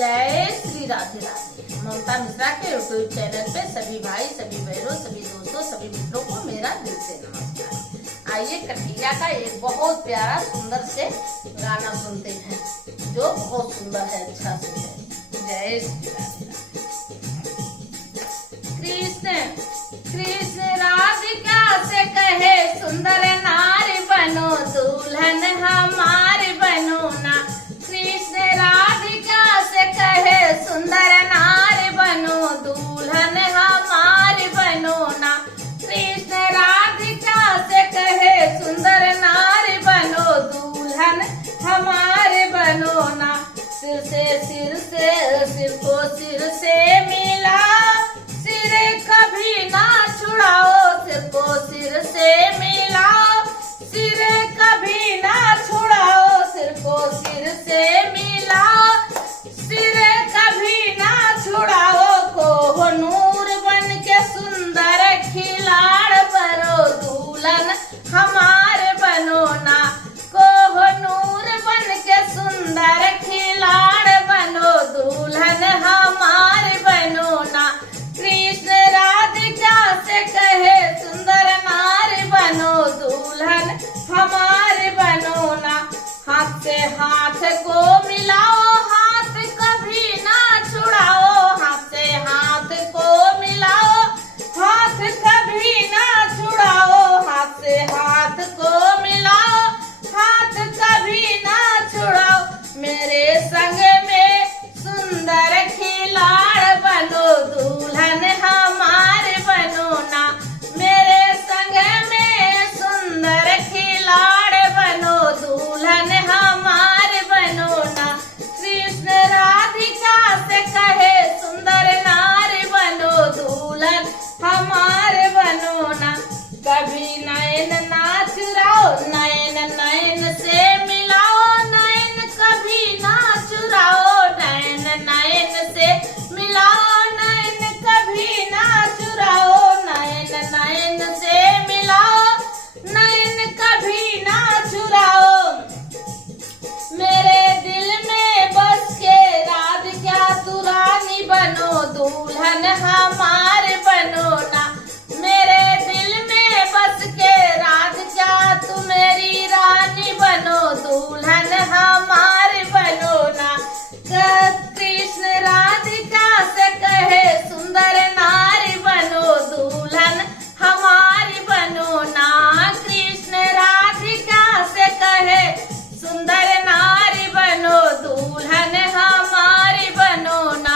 जय श्री राधे राधे। ममता मिश्रा के YouTube channel पे सभी भाई, सभी बहनों, सभी दोस्तों, सभी मित्रों को मेरा दिल से नमस्कार। आइए कन्हैया का एक बहुत प्यारा सुंदर से गाना सुनते हैं जो बहुत सुंदर है, अच्छा से है। जय श्री राधे राधे। कृष्ण राधिका से कहे सुंदर नारी बनो, दुल्हन हमारी बनो ना। कृष्ण राधिका से कहे सुंदर नारी बनो, दुल्हन हमारी बनो ना। कृष्ण राधिका से कहे सुंदर नारी बनो, दुल्हन हमारे बनो ना। सिर को सिर से मिला, सिर कभी ना छुड़ाओ। सिर को सिर से मिलाओ, सिर कभी ना छुड़ाओ। सिर को सिर से मिलाओ, सिर कभी ना छुड़ाओ। कोहनूर बन के सुंदर खिलाड़ बनो, दुल्हन हमारे बनो ना। कोहनूर बन के सुंदर खिलाड़ बनो, दुल्हन हमारे बनो ना। कृष्ण राधिका से कहे सुंदर नारी बनो, दुल्हन हमारे बनो ना। हाथ से हाथ को मिलाओ, हाथ कभी ना छुड़ाओ। हाथ से हाथ को मिलाओ, हाथ कभी ना छुड़ाओ। हाथ से हाथ को मिलाओ, हाथ कभी ना छुड़ाओ। मेरे संग में सुंदर खिलाड़ बनो, दुल्हन हमारे बनो ना। मेरे संग में सुंदर खिलाड़ बनो, दुल्हन हमारे बनो ना। कृष्ण राधिका से कहे सुंदर नारी बनो, दुल्हन हमारे बनो ना। कभी नयन ना चुराओ, नयन नयन से मिलाओ। नयन कभी ना चुराओ, नयन नयन से मिलाओ। नयन कभी ना चुराओ, नयन नयन से मिलाओ। नयन कभी ना चुराओ। मेरे दिल में बस के राधिका तू रानी बनो, दुल्हन हम